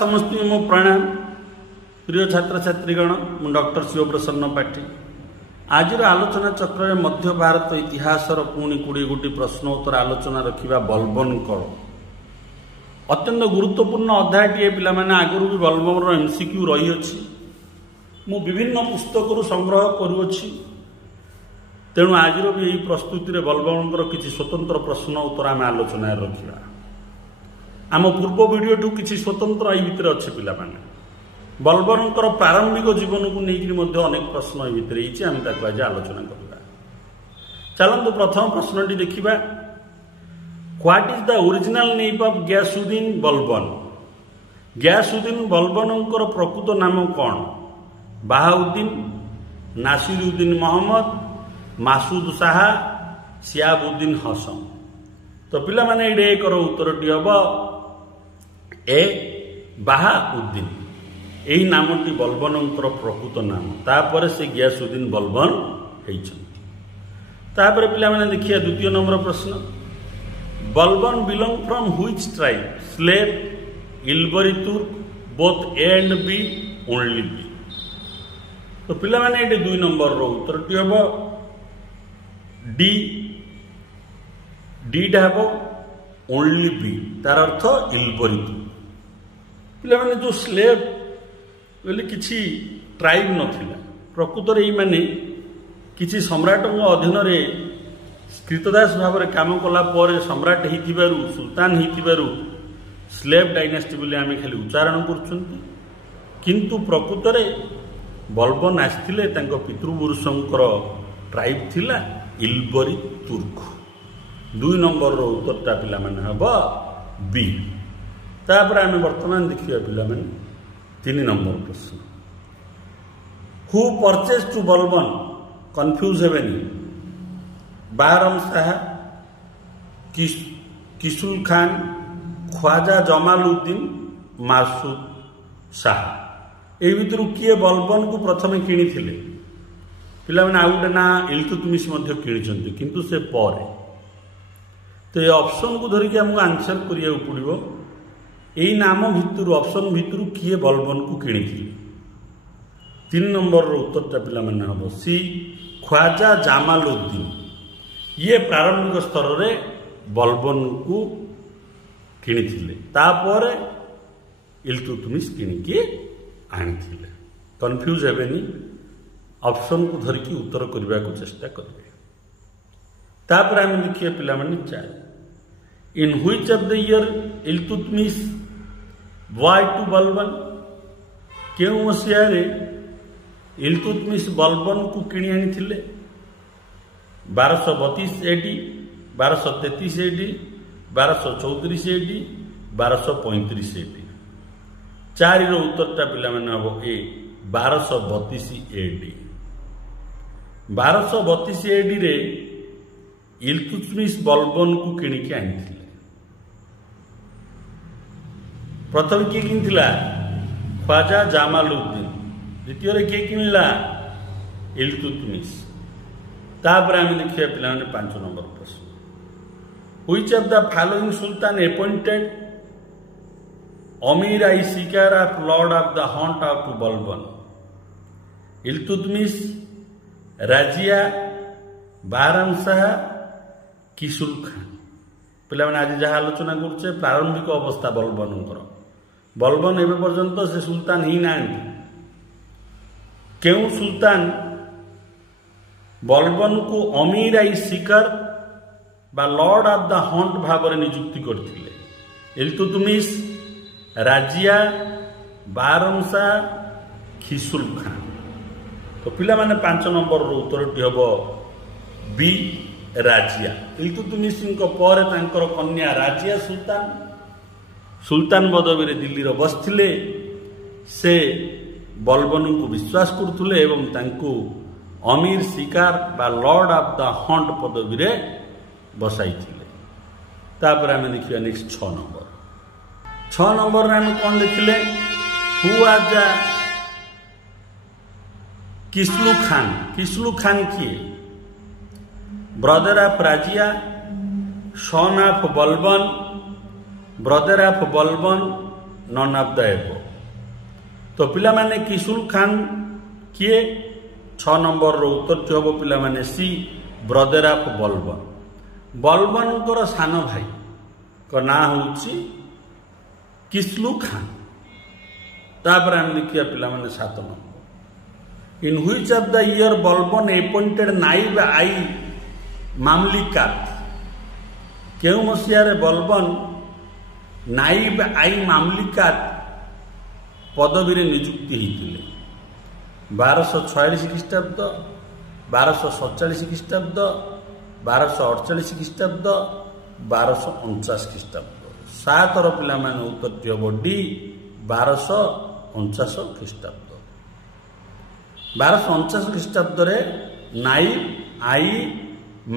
समस्त मो प्रणाम प्रिय छात्र छात्रीगण मु डॉक्टर शिवप्रसन्न पाठी आज आलोचना चक्र में मध्य भारत इतिहास पुणी 20 गोटी प्रश्न उत्तर आलोचना रखा बलबन कल अत्यंत गुरुत्वपूर्ण अध्यायटीए पे आगुरी भी बलबन एमसीक्यू रही अछि मु विभिन्न पुस्तक संग्रह करुछि तेणु आज भी यही प्रस्तुति बलबन किसी स्वतंत्र प्रश्न उत्तर आम आलोचना रखा आम पूर्व वीडियो ठू किसी स्वतंत्र यही भितर अच्छे पिला माने बलबन प्रारंभिक जीवन को लेकिन अनेक प्रश्न ये भितर आम आज आलोचना करवा चलतु प्रथम प्रश्नटी देखा what is the original name of Ghiyasuddin Balban Ghiyasuddin Balban प्रकृत नाम कौन बाहाउद्दीन नासिरुद्दीन मोहम्मद मासूद शाह सियाबुद्दीन हसन तो पिला माने एक उत्तरटी हम ए बाहाउद्दीन यही नामटी बलबन प्रकृत नाम तापर से गयासुद्दीन बलबन होपर पे देखिए द्वितीय नंबर प्रश्न Balban belong from which tribe slave Ilbari Turk both A and B only B तो पिला माने ये 2 नंबर उत्तरटी हम डी डीटा हम ओनली बी तार अर्थ इलबरी तुर्क पिला माने जो स्लेव बोले किसी ट्राइब नथिला प्रकृत यही माने किसी सम्राट अधीन कृतदास भाव में काम कला सम्राट हो सुल्तान हो स्लेव डायनेस्टी बोली आम खाली उच्चारण किंतु प्रकृत बलबन आसते पितृपुरुषंकर ट्राइब थिला इलबरी तुर्क 2 नंबर उत्तरटा पिला माने हम बी तापर आम वर्तमान देखिए पिला माने 3 नंबर प्रश्न who purchase to Balban confuse हेबेनी बारम शाह किशुल खान ख्वाजा जमालुद्दीन मासूद शाह ए भितर किए बलबन को प्रथम किणी पिला माने आउ गोटे ना इल्तुतमिश किणी किंतु से पर तो ये ऑप्शन को धरिकी आमको आंसर करिया पड़ो यही नाम भितर ऑप्शन भितर किए बलबन को किणी 3 नंबर उत्तरटा पिला माने हम सी ख्वाजा जमालुद्दीन ये प्रारंभिक स्तर रे बलबन को किणी तापर इल्तुतमिश किणिकी आनी कन्फ्यूज हेबेनी ऑप्शन को धरिकी उत्तर करने को चेष्टा करेंगे तापर आम देखिए पिला माने 4 in which of the year Iltutmish why to Balban क्यों मसीह इल्तुतमिश बलबन को किणी आनी 1232 एडी 1233 एडी 1234 एडी 1235 एडी 4 उत्तरटा पिला माने हम ए 1232 एडी 1232 एडी रे इल्तुतमिश बलबन को किणिकी आनी प्रथम किए किला ख्वाजा जमालुद्दीन द्वितीय किए किणला इल्तुतमिश तापर आम देखिए पिला 5 नंबर प्रश्न which of the following sultan appointed Amir i Shikar or lord of the hunt of to Balban Iltutmish Razia Baram Shah Kishlu Khan पिला आज जहाँ आलोचना करुचे प्रारंभिक अवस्था बलबन एवं पर्यंत से सुल्तान ही ना क्यों सुल्तान बलबन को अमीर आई शिकार बा लॉर्ड ऑफ द हंट भाव में नियुक्ति करथिले इल्तुतमिश राजिया बारम शाह किशुल खान तो पिला माने 5 नंबर उत्तरटी हम बी राजिया इल्तुतमिश पर कन्या राजिया सुल्तान पदवी दिल्ली बसथिले से बलबन को विश्वास करथुले एवं तांको अमीर शिकार बा लॉर्ड ऑफ द हंट पदवी रे बसाई तापर आम देखिए नेक्स्ट 6 नंबर आम कौन देखिले who was the Kishlu Khan किए brother of Razia son of Balban brother of Balban none of the above. तो पिला माने किशुल खान किए 6 नंबर रो उत्तर हम पिला माने सी ब्रदर ऑफ बलबन। बलबन को सान भाई को ना हूँ किसलू खान। तापर आम लिखिया पिला माने 7 number in which of the year Balban appointed Naib i Mamlikat. केउ मसीहारे बलबन नाइब आई मामलिकात पदवी रे नियुक्ति होते 1246 ख्रीष्टाब्द 1247 ख्रीष्टाब्द 1248 ख्रीष्टाब्द 1249 ख्रीष्टाब्द। 7 पिला माने उत्तर हम डी 1249 ख्रीष्टाब्द। 1249 ख्रीष्टाब्द रे नाइब आई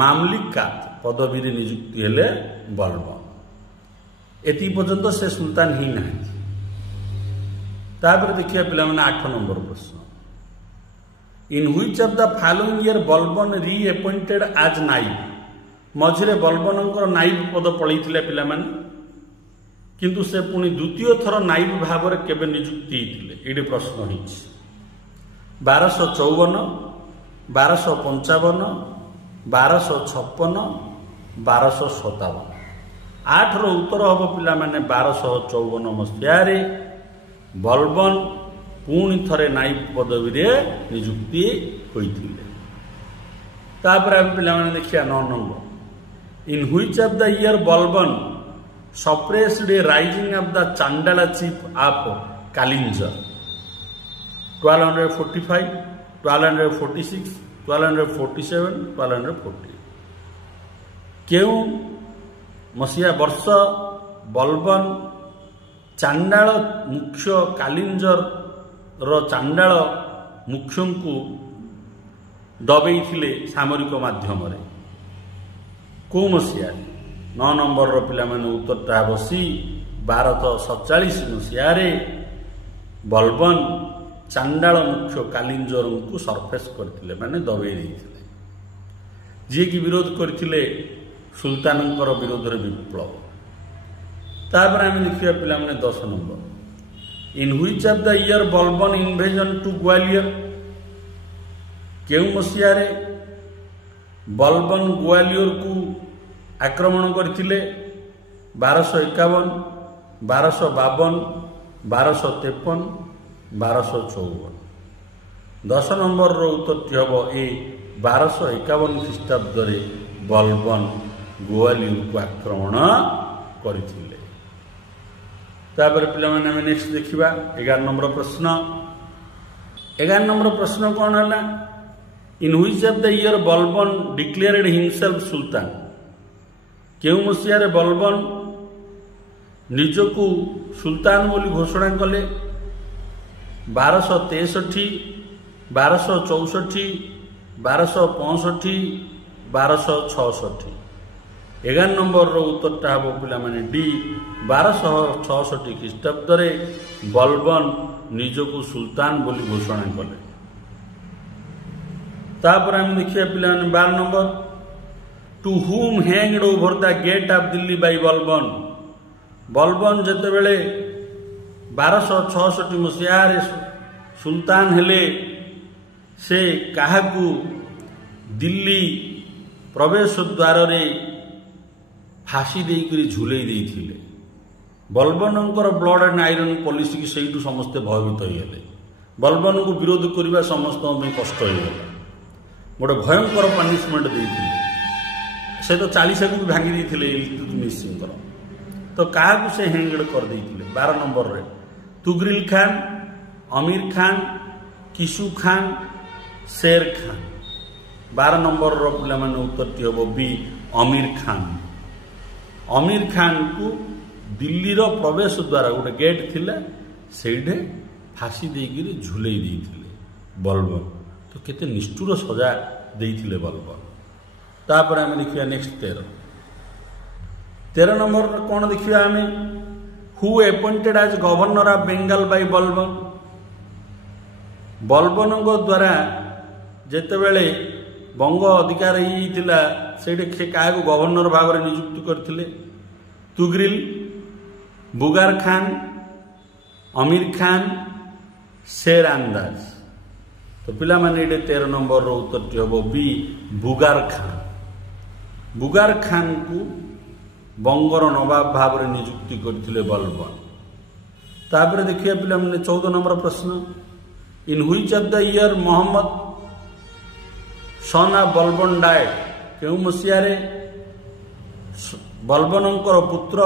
मामलिकात पदवी रे नियुक्ति हेले बलबन। एति पर्यंत से सुल्तान ही ना। तापर देखिए पिला माने 8 नंबर प्रश्न in which of the following year Balban री अपॉइंटेड आज नाइब। मझिरे बलबन नाइब पद पलैथिले पिला माने किंतु से पुणी द्वितीय थर नाइब भाव में केबे नियुक्ति होते ये प्रश्न हो 1254 1255 1256 1257। 8 रो उत्तर हम पिला माने 1254 मसीह बलबन पुणी थरे नाइब पदवी रे नियुक्ति होइथिले। तापर हम पिला माने देखिया 9 number in which of the year Balban suppressed A rising of the chandala chief of Kalinjar. 1245 1246 1247 1240। केउ मसीहा वर्ष बलबन चांडाल मुख्य कालिंजर रो चांडाल मुख्य को दबई थिले सामरिक माध्यम रे को मसीहा 9 नंबर रो पिला माने उत्तरटा बसी 1247 मसीहा रे बलबन चांडाल मुख्य कालिंजर को सरफेस करथिले माने दबई देथिले जे की विरोध करथिले सुल्तान विरोध रे विप्लव। तापर आम लिखिया पिला माने 10 number in which of the year Balban invasion to Gwalior. केउ मसीहा रे बलबन ग्वालियर को आक्रमण करथिले 1251 1252 1253 1254। 10 नंबर रो उत्तर हम ए 1251 ख्रीष्टाब्द रे बलबन ग्वालियर को आक्रमण करथिले। तापर पिला माने नेक्स्ट देखिबा 11 नंबर प्रश्न। 11 नंबर प्रश्न कौन है in which of the year Balban declared himself sultan. केउ मसीहा रे बलबन निजको सुल्तान बोली घोषणा कले 1263 1264 1265 1266। 11 नंबर रो उत्तरटा हम पिला माने डी 1266 ख्रीष्टाब्द रे बलबन निजको सुल्तान बोली घोषणा कले। तापर हम देखिए पिला माने 12 number to whom hanged over the gate of Delhi by Balban. Balban जेते बेले 1266 मसीहा रे सुल्तान हेले से काहाकू दिल्ली प्रवेश द्वार रे फाशी देकरी झुलई देथिले। बलबनकर ब्लड एंड आयरन पॉलिसी की सहीठू समस्ते भयभीत होइले। बलबन को विरोध करने समस्त कष्ट होगा। गोटे भयंकर पनिशमेंट देथिले से तो 40 को भी भांगी देथिले इल्तुतमिश सिंह। तो क्या से हैंगड कर देथिले 12 नंबर रे तुगरिल खान अमीर खान किशु खान शेर खान। 12 नंबर रो पिला माने उत्तरटी हम बी अमीर खान। अमीर खान को दिल्ली रो प्रवेश द्वार गोटे गेट थिला सेठे फाशी देकरी झुलई देथिले बलबन। तो केते निष्ठुर सजा देथिले बलबन। तापर आम देखिया नेक्स्ट 13 नंबर कौन देखिया आम who appointed as governor of Bengal by Balban. Balban द्वारा जेतेबेले बंग अधिकार होता से क्या गवर्नर भाव में नियुक्त करते तुगरिल बुगार खान अमीर खान शेर अंदाज। तो पिला माने 13 नंबर उत्तर हम बी बुगार खान। बुगार खान को बंगर नवाब भाव में नियुक्ति करथिले बलबन। तापर देखिए पिला माने 14 नंबर प्रश्न in which of the year Mohammad son of Balban died. केउ मसियारे बलबनंकर पुत्र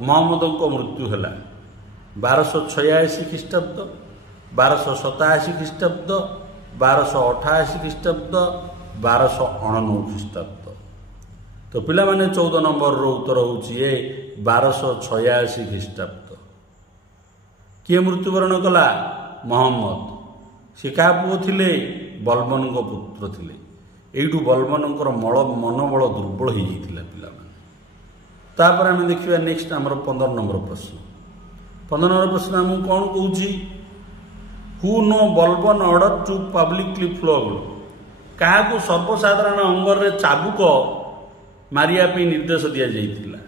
मोहम्मद मृत्यु है 1286 ख्रीष्टाब्द 1287 ख्रीष्टाब्द 1288 ख्रीष्टाब्द 1289 ख्रीष्टाब्द। तो पिला माने 14 नंबर उत्तर होची 1286 ख्रीष्टाब्द। किए मृत्युवरण कला मोहम्मद से क्या पुओ थिले बलबन पुत्र थिले। एठू बलबन मनोबल दुर्बल हो जाता पिला। तापर आम देखिए नेक्स्ट आमर 15 नंबर प्रश्न। 15 नंबर प्रश्न आम कौन कौची who no Balban order to publicly flog. क्या सर्वसाधारण अंगर रे चाबुक मारिया पे निर्देश दि जाइथिला।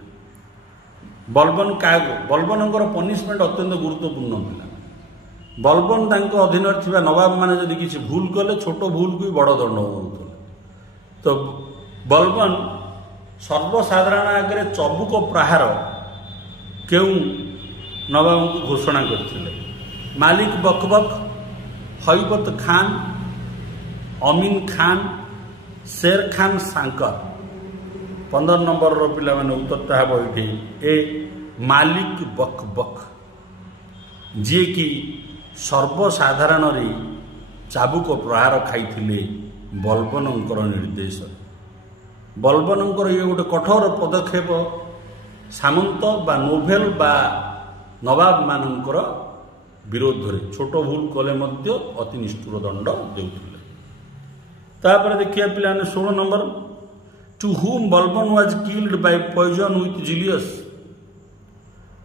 बलबन क्या बलबन पनिशमेंट अत्यंत गुरुत्वपूर्ण था। बलबन तांको अधीन थिबा नवाब माने जदि किसी भूल कले छोट भूल को भी बड़ दंड होउथला। तो बलबन सर्वसाधारण आगे चबुक प्रहार क्यों नवाब को घोषणा करथिले। मालिक बकबक हैबत खान अमीन खान शेर खान सांकर। 15 नंबर पिला माने उत्तरटा हम ये ए मालिक बकबक जी कि सर्वसाधारण चाबुक प्रहार खाई बलबनंकर निर्देश। बलबनंकर ये गोटे कठोर पदक्षेप सामंत बा नोभेल बा नवाब मानकर विरोध में छोट भूल कले मध्य अति निष्ठुर दंड देउथिले। तापर देखिए पिला 16 number to whom Balban was killed by poison with Julius.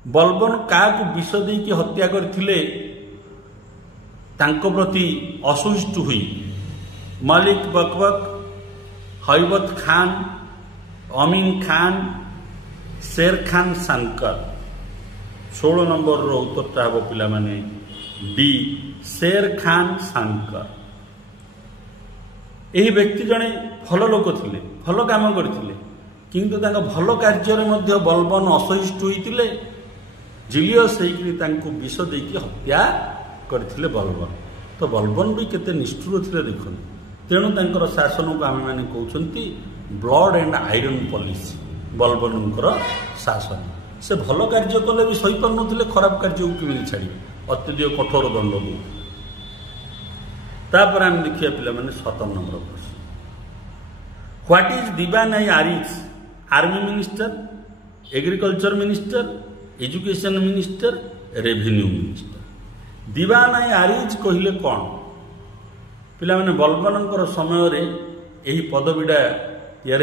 Balban क्या विष देकी हत्या करथिले तांको प्रति असहिष्णु हुई मालिक बकबक हैबत खान अमीन खान शेर खान सांकर। 16 नंबर उत्तरटा हम पिला माने डी शेर खान सांकर। यही व्यक्ति जड़े भल लोक थिले भल काम करथिले किंतु तांका भल कार्य मध्य बलबन असहिष्णु होइतिले। जुलियस होइकि विष देकी हत्या करथिले बलबन। तो बलबन भी केते निष्ठुर थिले देखुन। तेणु तांकर शासन को आम मैंने कहते ब्लड एंड आयरन पॉलिसी बलबनंकर शासन। से भल कार्य कले भी सही पार नुले खराब कार्य को केमी छाड़े अत्यधिक कठोर दंड दो। तापर आम देखिए पिला माने 17 नंबर प्रश्न what is Diwan i Arz. Army minister agriculture minister education minister revenue minister. Diwan i Arz कहले कौन। पिला माने बलबनंकर समय रे यही पदवीटा या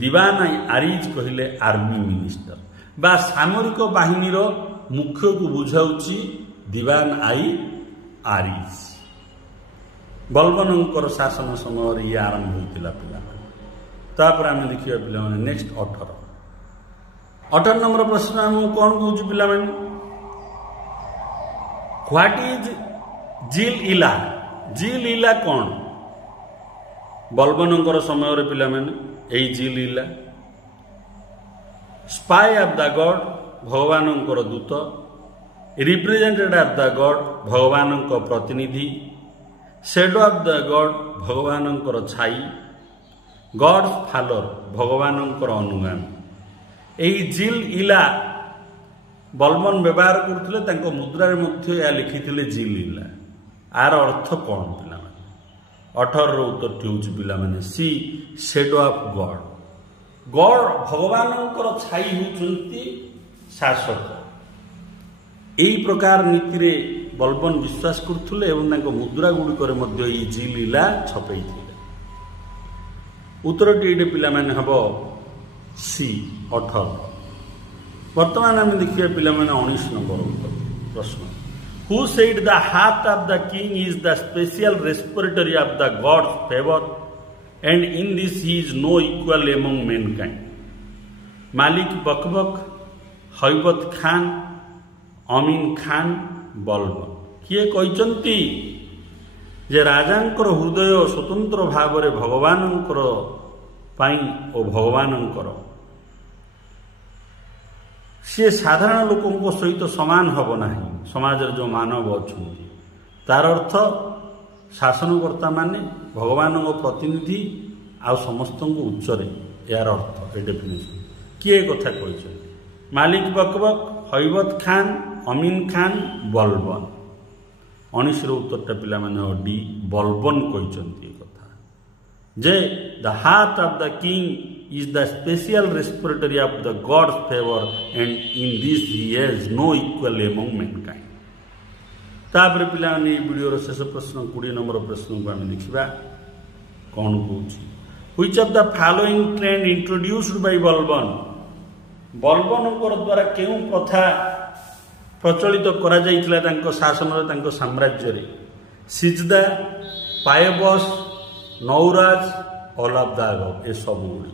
दिवान आई आरिज कहले आर्मी मिनिस्टर बा सामरिक बाहिनी मुख्य को बुझाऊँगी दिवान आई आरिज। बलबनंकर शासन समय ये आरंभ होता पिला। तापर आम देखिए पिला माने नेक्स्ट 18 नंबर प्रश्न आम कौन कौच पिला माने व्हाट इज जिल इला। जिल इला कौन। बलबनंकर समय रे पिला माने एई जिल इला स्पाई ऑफ द गॉड भगवानंकर दूत रिप्रेजेंटेटिव ऑफ द गॉड भगवानंकर प्रतिनिधि शेडो ऑफ द गॉड भगवानंकर छाई गॉड्स फॉलोअर भगवानंकर अनुगामी। एई जिल इला बलबन व्यवहार करते मुद्रा या लिखिले जिल इला। आर अर्थ कौन पिला माने 18 उत्तर हूँ पिला माने सी शेडो ऑफ गॉड। गॉड भगवानंकर छाई होती शासक। यही प्रकार नीति रे बलबन विश्वास करथुले एवं मुद्रा गुड़िक जिल इला छपई थे। उत्तरटी ये पिला माने हम सी 18। वर्तमान आम देखिए पिला माने 19 नंबर उत्तर प्रश्न who said the heart of the king is the special respiratory of the gods favour and in this he is no equal among mankind. Malik बकबक हैबत खान अमीन खान बलबन किए कहते जे राजांकर हृदय स्वतंत्र भाव में भगवानंकर पाई और भगवानंकर सी साधारण लोकों सहित समान हम ना समाज जो मानव अच्छा तार अर्थ शासनकर्ता माने भगवान प्रतिनिधि आ समस्त उच्चरे यार अर्थ ए डेफिनेशन किए कथा कहते मालिक बकबक हैबत खान अमीन खान बलबन 19 उत्तरटा पिला माने डी बलबन कहते कथा जे the heart of the king is the special respiratory of the gods favour and in this he has no equal among mankind. तापर पिला माने वीडियो शेष प्रश्न 20 नंबर प्रश्न को आम देखा कौन कौच which of the following trend introduced by Balban Balban द्वारा क्यों प्रथा प्रचलित करा जाइथिला शासन रे साम्राज्य रे सिजदा पायबस Nauraj all of the above ए सब गुड़ी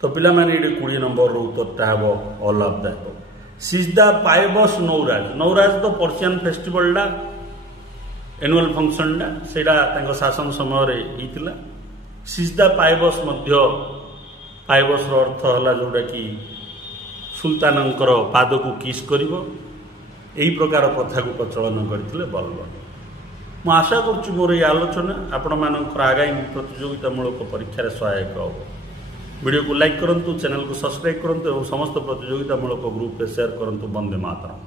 तो पिला माने ये 20 नंबर उत्तरटा हम all of the above सिजदा पायबस Nauraj Nauraj तो पर्सियन फेस्टिवलटा एनुअल फंक्शनटा सेटा शासन समय होता सिजदा पायबस पायबस अर्थ है जोटा कि सुल्तानंकर पाद को किस करिवो एही प्रकार प्रथा को प्रचलन करथिले बलबन। मु आशा करुच्ची मोर ये आलोचना आपण मानकर आगामी प्रतियोगितामूलक परीक्षा सहायक हो। वीडियो को लाइक करंतु, चैनल को सब्सक्राइब करंतु और समस्त प्रतियोगितामूलक ग्रुप पे शेयर करंतु। वंदे मातरम।